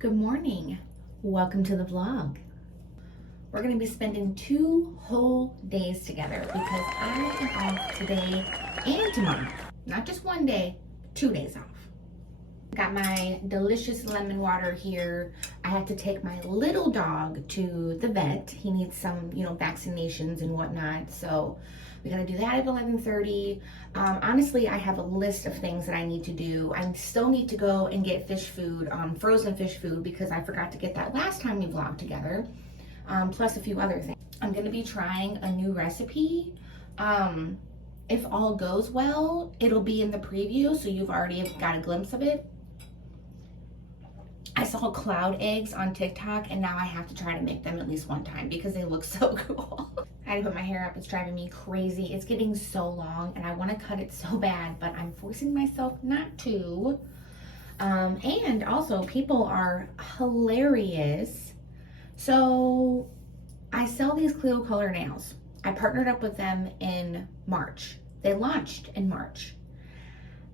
Good morning. Welcome to the vlog. We're going to be spending 2 whole days together because I am off today and tomorrow. Not just one day, 2 days off. Got my delicious lemon water here. I have to take my little dog to the vet. He needs some, vaccinations and whatnot. So we gotta do that at 11:30. Honestly, I have a list of things that I need to do. I still need to go and get fish food, frozen fish food, because I forgot to get that last time we vlogged together. Plus a few other things. I'm gonna be trying a new recipe. If all goes well, it'll be in the preview, so you've already got a glimpse of it. I saw cloud eggs on TikTok, and now I have to try to make them at least one time because they look so cool. I had to put my hair up. It's driving me crazy. It's getting so long, and I want to cut it so bad, but I'm forcing myself not to. And also, people are hilarious. So I sell these Cleo Color nails. I partnered up with them in March. They launched in March.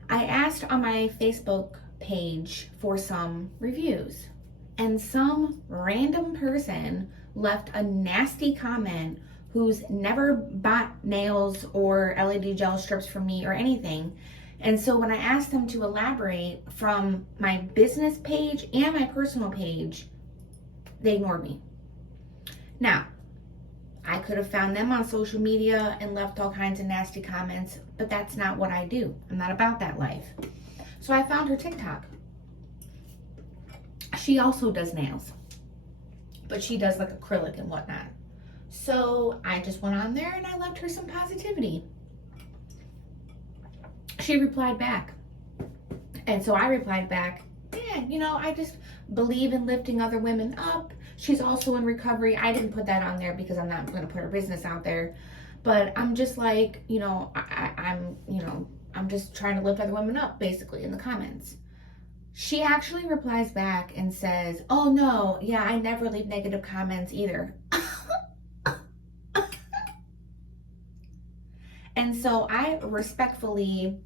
I asked on my Facebook page for some reviews, and some random person left a nasty comment who's never bought nails or LED gel strips from me or anything. And so when I asked them to elaborate from my business page and my personal page, they ignored me. Now, I could have found them on social media and left all kinds of nasty comments, but that's not what I do. I'm not about that life. So I found her TikTok. She also does nails, but she does like acrylic and whatnot. So I just went on there and I left her some positivity. She replied back. And so I replied back, yeah, I just believe in lifting other women up. She's also in recovery. I didn't put that on there because I'm not going to put her business out there. But I'm just like, I'm just trying to lift other women up, basically, in the comments. She actually replies back and says, oh no, yeah, I never leave negative comments either. And so I respectfully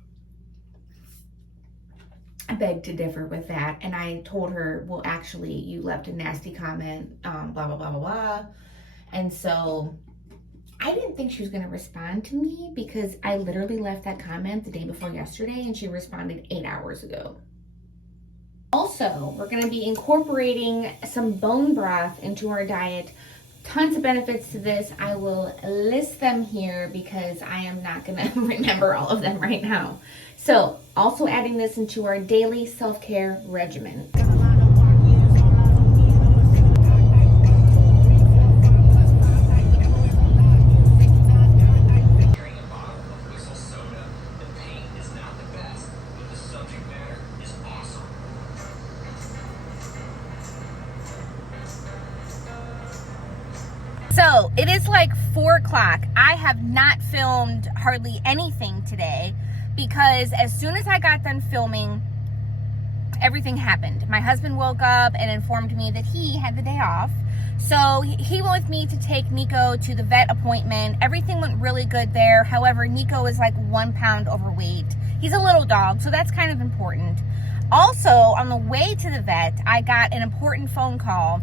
begged to differ with that. And I told her, well, actually, you left a nasty comment, blah, blah, blah, blah, blah. And so I didn't think she was going to respond to me because I literally left that comment the day before yesterday and she responded 8 hours ago. Also, we're going to be incorporating some bone broth into our diet. Tons of benefits to this. I will list them here because I am not going to remember all of them right now. So, also adding this into our daily self-care regimen. So it is like 4 o'clock. I have not filmed hardly anything today because as soon as I got done filming, everything happened. My husband woke up and informed me that he had the day off. So he went with me to take Nico to the vet appointment. Everything went really good there. However, Nico is like 1 pound overweight. He's a little dog, so that's kind of important. Also, on the way to the vet, I got an important phone call.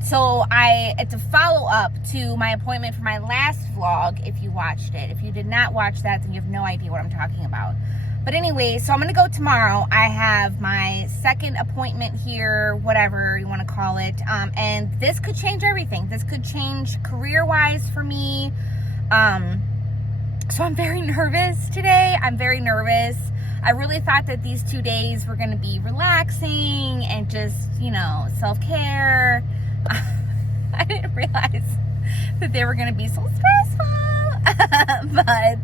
So I had to follow up to my appointment for my last vlog if you watched it. If you did not watch that, then you have no idea what I'm talking about. But anyway, so I'm going to go tomorrow. I have my second appointment here, whatever you want to call it. And this could change everything. This could change career-wise for me. So I'm very nervous today. I'm very nervous. I really thought that these 2 days were going to be relaxing and just, self-care. I didn't realize that they were going to be so stressful. But,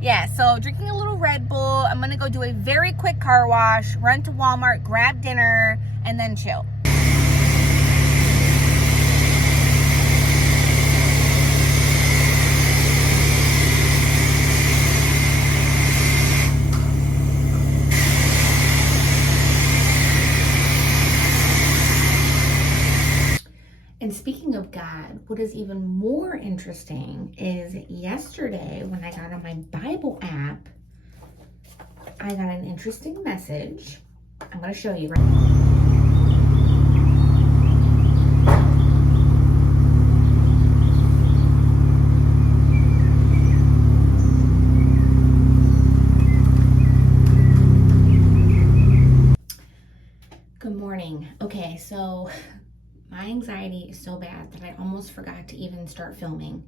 yeah, so drinking a little Red Bull. I'm going to go do a very quick car wash, run to Walmart, grab dinner, and then chill. And speaking of God, what is even more interesting is yesterday when I got on my Bible app, I got an interesting message I'm gonna show you right. Good morning. Okay, so my anxiety is so bad that I almost forgot to even start filming.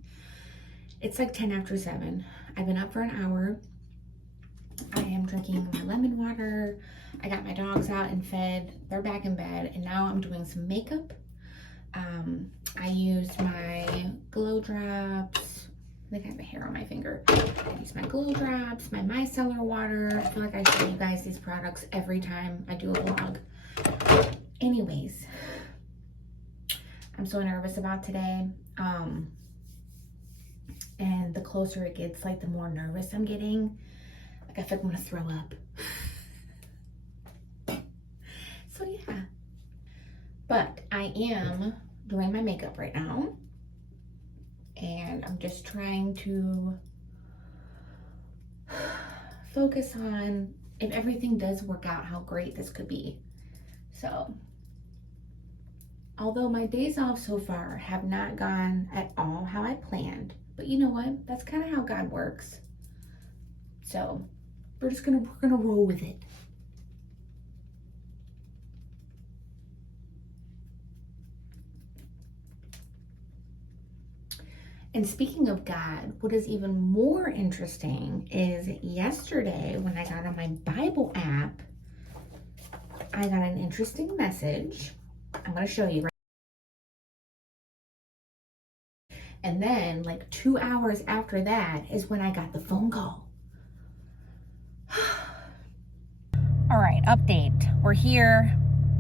It's like 10 after 7. I've been up for an hour. I am drinking my lemon water. I got my dogs out and fed. They're back in bed, and now I'm doing some makeup. I used my glow drops. I think I have a hair on my finger. I used my glow drops, my micellar water. I feel like I show you guys these products every time I do a vlog. Anyways, I'm so nervous about today. And the closer it gets, like the more nervous I'm getting. Like I feel like I'm gonna throw up. So yeah. But I am doing my makeup right now. And I'm just trying to focus on if everything does work out, how great this could be. So, although my days off so far have not gone at all how I planned, but you know what? That's kind of how God works. So, we're gonna roll with it. And speaking of God, what is even more interesting is yesterday when I got on my Bible app, I got an interesting message. I'm going to show you right. And then like 2 hours after that is when I got the phone call. All right, update. We're here.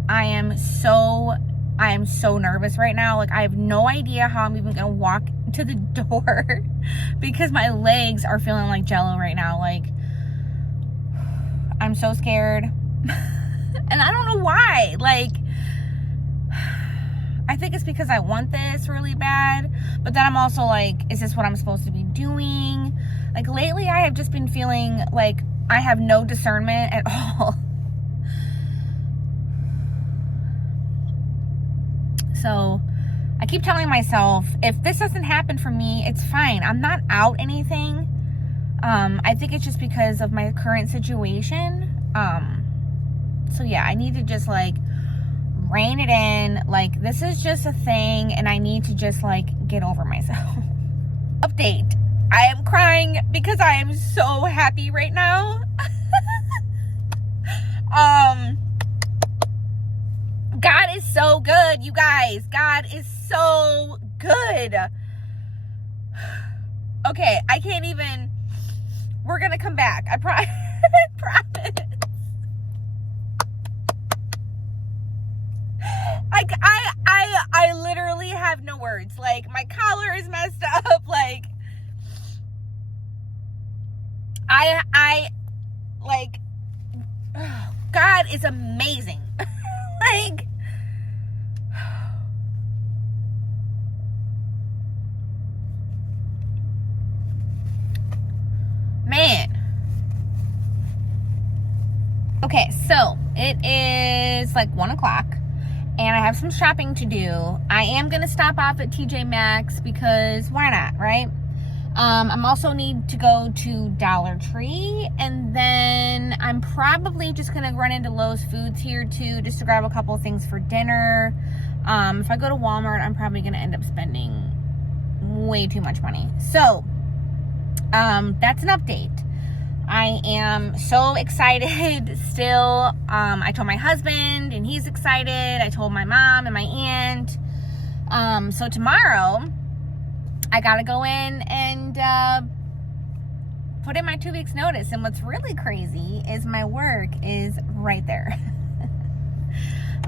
I am so nervous right now. Like I have no idea how I'm even going to walk to the door because my legs are feeling like jello right now. Like I'm so scared. And I don't know why. Like, I think it's because I want this really bad. But then I'm also like, is this what I'm supposed to be doing? Like, lately I have just been feeling like I have no discernment at all. So, I keep telling myself, if this doesn't happen for me, it's fine. I'm not out anything. I think it's just because of my current situation. So yeah, I need to just like rein it in. Like this is just a thing and I need to just like get over myself. Update. I am crying because I am so happy right now. God is so good, you guys. God is so good. Okay, I can't even. We're gonna come back. I promise. Like I literally have no words. Like my collar is messed up. Like I like God is amazing. Like man. Okay, so it is like 1 o'clock. And I have some shopping to do. I am going to stop off at TJ Maxx because why not, right? I'm also need to go to Dollar Tree. And then I'm probably just going to run into Lowe's Foods here too, just to grab a couple of things for dinner. If I go to Walmart, I'm probably going to end up spending way too much money. So, that's an update. I am so excited still. I told my husband and he's excited. I told my mom and my aunt. So tomorrow I gotta go in and put in my 2 weeks notice. And what's really crazy is my work is right there.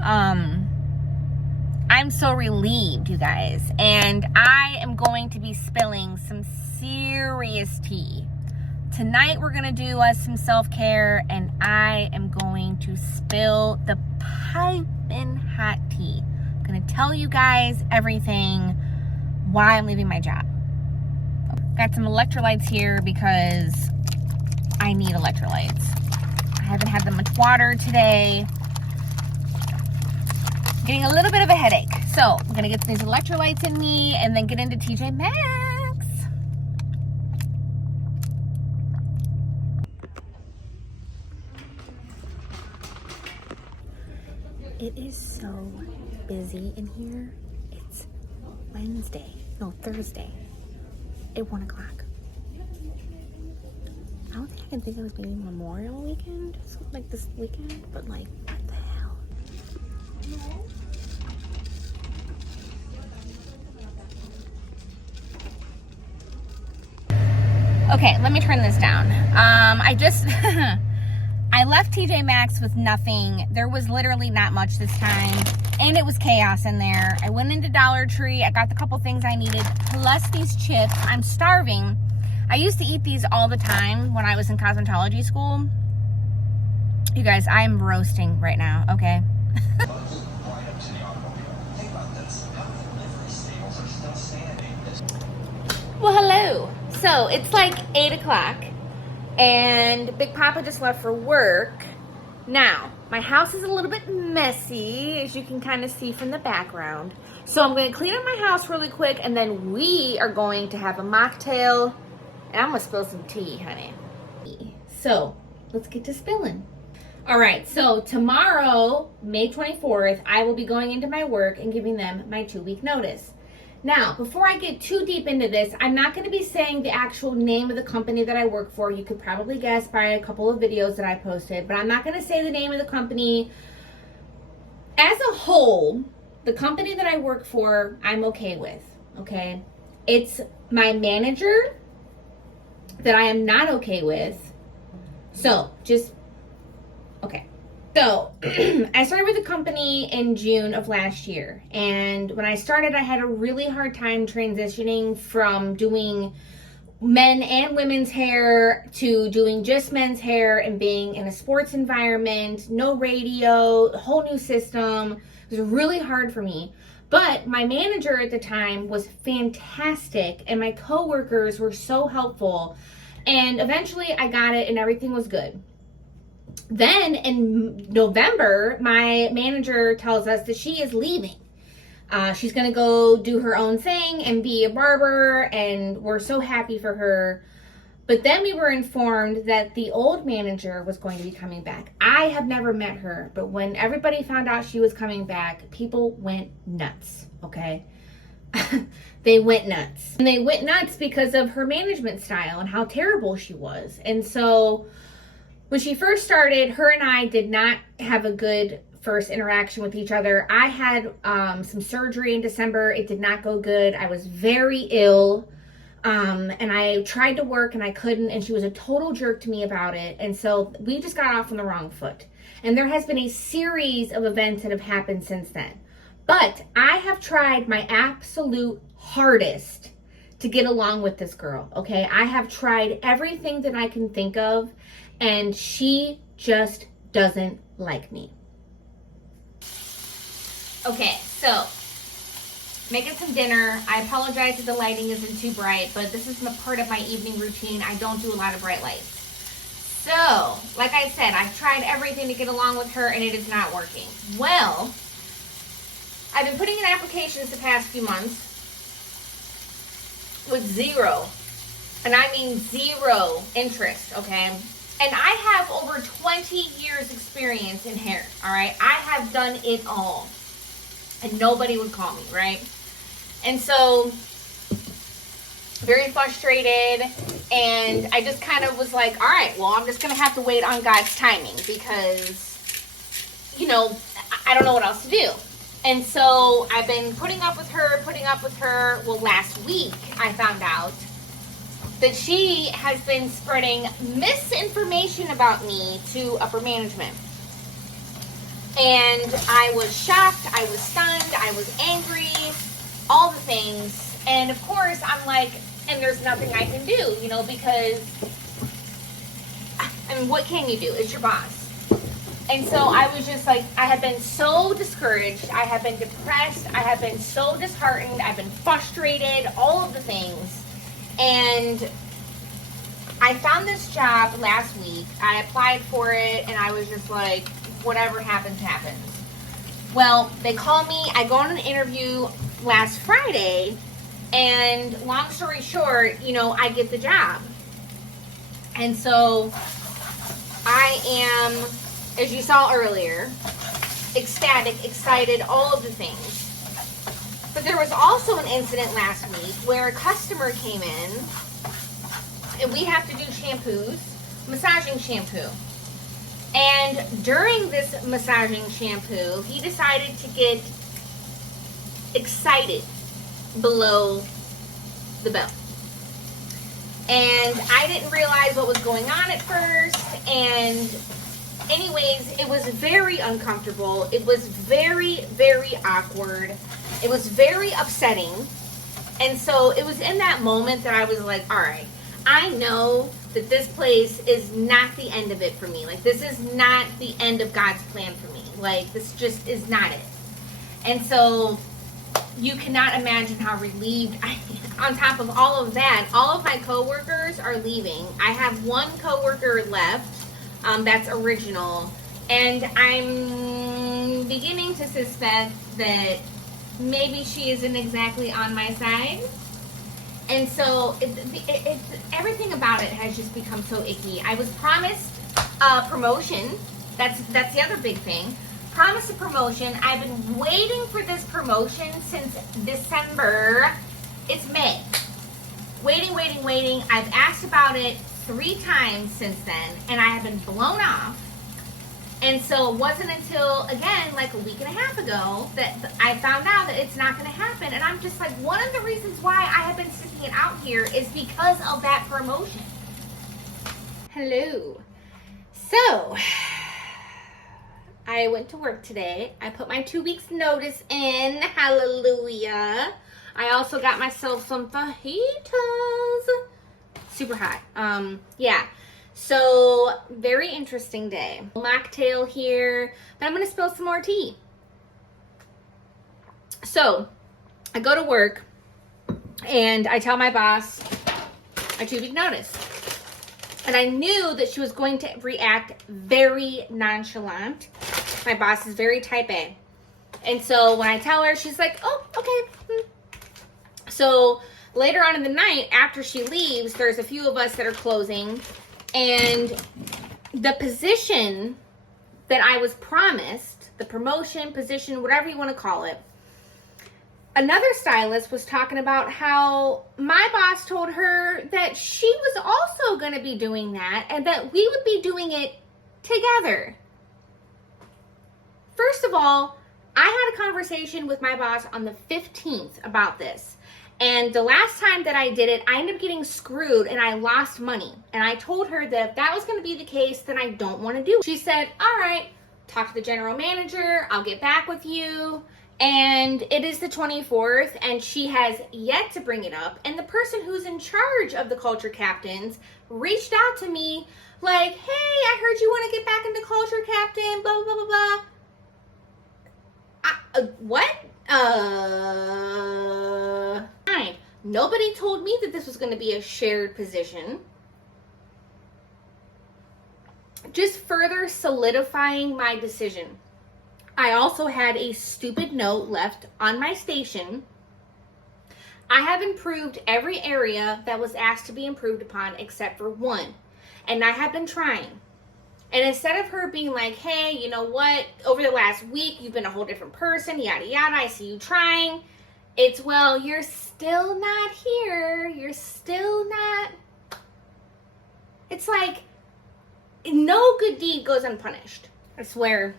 I'm so relieved, you guys. And I am going to be spilling some serious tea. Tonight we're going to do some self-care, and I am going to spill the piping hot tea. I'm going to tell you guys everything, why I'm leaving my job. Got some electrolytes here because I need electrolytes. I haven't had that much water today. getting a little bit of a headache. So I'm gonna get these electrolytes in me and then get into TJ Maxx. It is so busy in here. It's Thursday at 1 o'clock. I don't think I can think it was maybe Memorial Weekend, something like this weekend, but like, what the hell? Okay, let me turn this down. I left TJ Maxx with nothing. There was literally not much this time, and it was chaos in there. I went into Dollar Tree. I got the couple things I needed, plus these chips. I'm starving. I used to eat these all the time when I was in cosmetology school. You guys, I'm roasting right now, okay? Well, hello. So it's like 8 o'clock. And Big Papa just left for work. Now, my house is a little bit messy, as you can kind of see from the background. So I'm going to clean up my house really quick, and then we are going to have a mocktail, and I'm going to spill some tea, honey. So, let's get to spilling. All right, so tomorrow, May 24th, I will be going into my work and giving them my 2-week notice. Now, before I get too deep into this, I'm not going to be saying the actual name of the company that I work for. You could probably guess by a couple of videos that I posted, but I'm not going to say the name of the company. As a whole, the company that I work for, I'm okay with, okay? It's my manager that I am not okay with. So, okay. So, I started with the company in June of last year, and when I started, I had a really hard time transitioning from doing men and women's hair to doing just men's hair and being in a sports environment, no radio, a whole new system. It was really hard for me. But my manager at the time was fantastic, and my coworkers were so helpful, and eventually I got it and everything was good. Then in November, my manager tells us that she is leaving. She's going to go do her own thing and be a barber, and we're so happy for her. But then we were informed that the old manager was going to be coming back. I have never met her, but when everybody found out she was coming back, people went nuts, okay? They went nuts. And they went nuts because of her management style and how terrible she was. And so when she first started, her and I did not have a good first interaction with each other. I had some surgery in December. It did not go good. I was very ill, and I tried to work and I couldn't, and she was a total jerk to me about it. And so we just got off on the wrong foot. And there has been a series of events that have happened since then. But I have tried my absolute hardest to get along with this girl, okay? I have tried everything that I can think of, and she just doesn't like me. Okay, so making some dinner. I apologize if the lighting isn't too bright, but this is a part of my evening routine. I don't do a lot of bright lights. So, like I said, I've tried everything to get along with her, and it is not working. Well, I've been putting in applications the past few months with zero, and I mean zero interest, okay? And I have over 20 years experience in hair, all right? I have done it all, and nobody would call me, right? And so, very frustrated, and I just kind of was like, all right, well, I'm just going to have to wait on God's timing because, you know, I don't know what else to do. And so I've been putting up with her. Well, last week I found out that she has been spreading misinformation about me to upper management. And I was shocked, I was stunned, I was angry, all the things. And of course, I'm like, and there's nothing I can do, you know, because, I mean, what can you do? It's your boss. And so I was just like, I have been so discouraged. I have been depressed. I have been so disheartened. I've been frustrated, all of the things. And I found this job last week. I applied for it, and I was just like, whatever happens, happens. Well, they call me, I go on an interview last Friday, and long story short, you know, I get the job. And so I am, as you saw earlier, ecstatic, excited, all of the things. But there was also an incident last week where a customer came in, and we have to do shampoos, massaging shampoo. And during this massaging shampoo, he decided to get excited below the belt. And I didn't realize what was going on at first. And anyways, it was very uncomfortable. It was very, very awkward. It was very upsetting. And so it was in that moment that I was like, all right, I know that this place is not the end of it for me. Like, this is not the end of God's plan for me. Like, this just is not it. And so you cannot imagine how relieved I am. On top of all of that, all of my coworkers are leaving. I have one coworker left, that's original. And I'm beginning to suspect that maybe she isn't exactly on my side. And so everything about it has just become so icky. I was promised a promotion. That's the other big thing. Promised a promotion. I've been waiting for this promotion since December. It's May. Waiting. I've asked about it 3 times since then, and I have been blown off. And so it wasn't until, again, like a week and a half ago that I found out that it's not going to happen. And I'm just like, one of the reasons why I have been sticking it out here is because of that promotion. Hello. So, I went to work today. I put my 2 weeks notice in. Hallelujah. I also got myself some fajitas. Super hot. Yeah. So, very interesting day. Mocktail here, but I'm going to spill some more tea. So, I go to work, and I tell my boss a 2 week notice. And I knew that she was going to react very nonchalant. My boss is very type A. And so, when I tell her, she's like, oh, okay. So, later on in the night, after she leaves, there's a few of us that are closing. And the position that I was promised, the promotion, position, whatever you want to call it, another stylist was talking about how my boss told her that she was also going to be doing that and that we would be doing it together. First of all, I had a conversation with my boss on the 15th about this. And the last time that I did it, I ended up getting screwed and I lost money. And I told her that if that was going to be the case, then I don't want to do it. She said, all right, talk to the general manager. I'll get back with you. And it is the 24th and she has yet to bring it up. And the person who's in charge of the culture captains reached out to me like, hey, I heard you want to get back into culture captain, blah, blah, blah, blah. What? Fine. Nobody told me that this was going to be a shared position. Just further solidifying my decision. I also had a stupid note left on my station. I have improved every area that was asked to be improved upon except for one. And I have been trying. And instead of her being like, hey, you know what? Over the last week, you've been a whole different person, yada, yada. I see you trying. It's, well, you're still not here. You're still not. It's like, no good deed goes unpunished. I swear.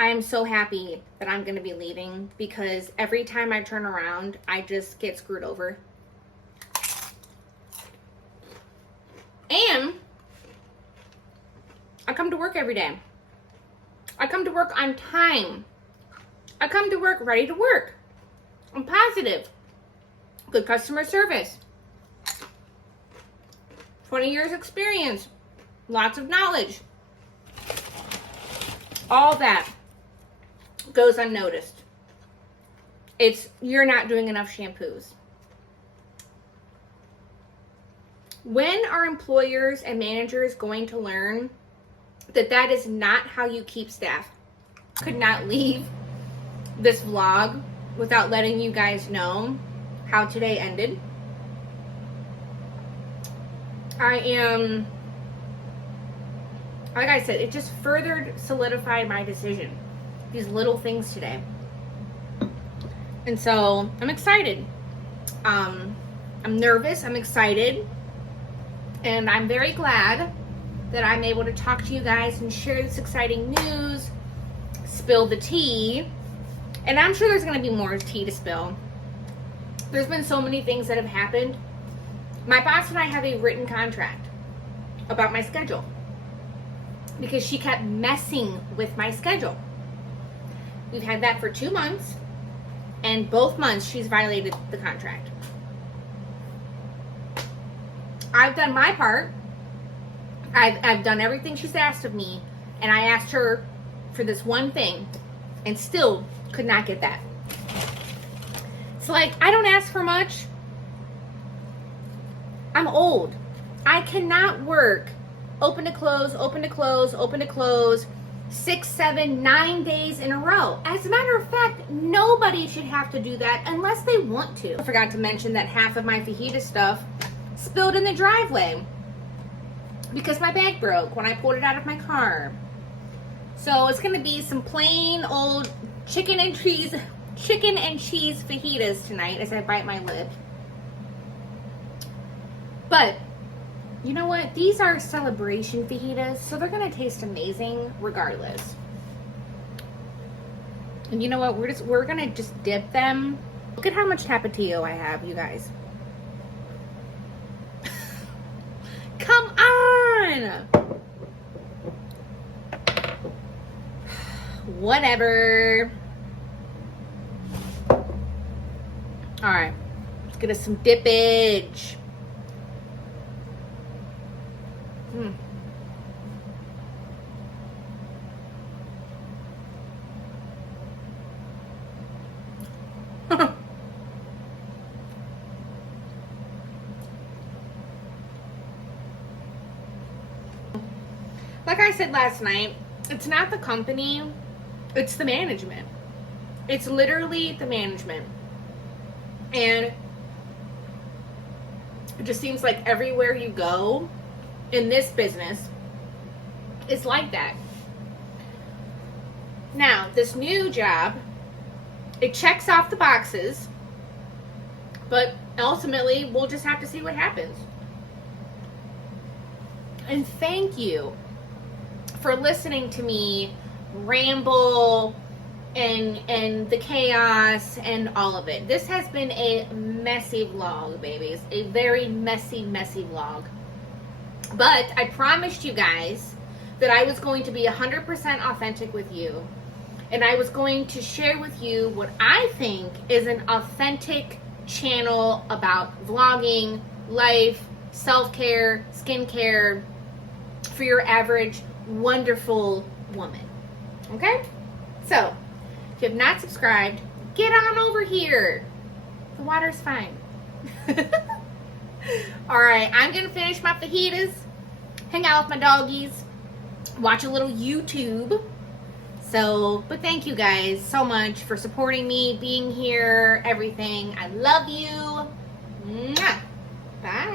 I am so happy that I'm going to be leaving because every time I turn around, I just get screwed over. And I come to work every day. I come to work on time. I come to work ready to work. I'm positive. Good customer service. 20 years experience. Lots of knowledge. All that goes unnoticed. It's, you're not doing enough shampoos. When are employers and managers going to learn that that is not how you keep staff? could not leave this vlog without letting you guys know how today ended. I am, like I said, it just further solidified my decision. These little things today. And so I'm excited. I'm nervous, I'm excited, and I'm very glad that I'm able to talk to you guys and share this exciting news, spill the tea, and I'm sure there's going to be more tea to spill. There's been so many things that have happened. My boss and I have a written contract about my schedule because she kept messing with my schedule. We've had that for 2 months, and both months she's violated the contract. I've done my part. I've done everything she's asked of me, and I asked her for this one thing and still could not get that. It's like, I don't ask for much. I'm old. I cannot work open to close, open to close, open to close 6, 7, 9 days in a row. As a matter of fact, nobody should have to do that unless they want to. I forgot to mention that half of my fajita stuff spilled in the driveway because my bag broke when I pulled it out of my car. So it's gonna be some plain old chicken and cheese fajitas tonight as I bite my lip. But you know what? These are celebration fajitas, so they're gonna taste amazing regardless. And you know what? We're gonna just dip them. Look at how much tapatio I have, you guys. Come on! Whatever. Alright. Let's get us some dippage. Like I said last night, it's not the company, it's the management. It's literally the management. And it just seems like everywhere you go in this business, it's like that. Now, this new job, it checks off the boxes, but ultimately, we'll just have to see what happens. And thank you for listening to me ramble and the chaos and all of it. This has been a messy vlog, babies. A very messy vlog. But I promised you guys that I was going to be 100% authentic with you. And I was going to share with you what I think is an authentic channel about vlogging, life, self-care, skincare for your average wonderful woman. Okay? So, if you have not subscribed, get on over here. The water's fine. Alright, I'm going to finish my fajitas, hang out with my doggies, watch a little YouTube. So, but thank you guys so much for supporting me, being here, everything. I love you. Mwah. Bye.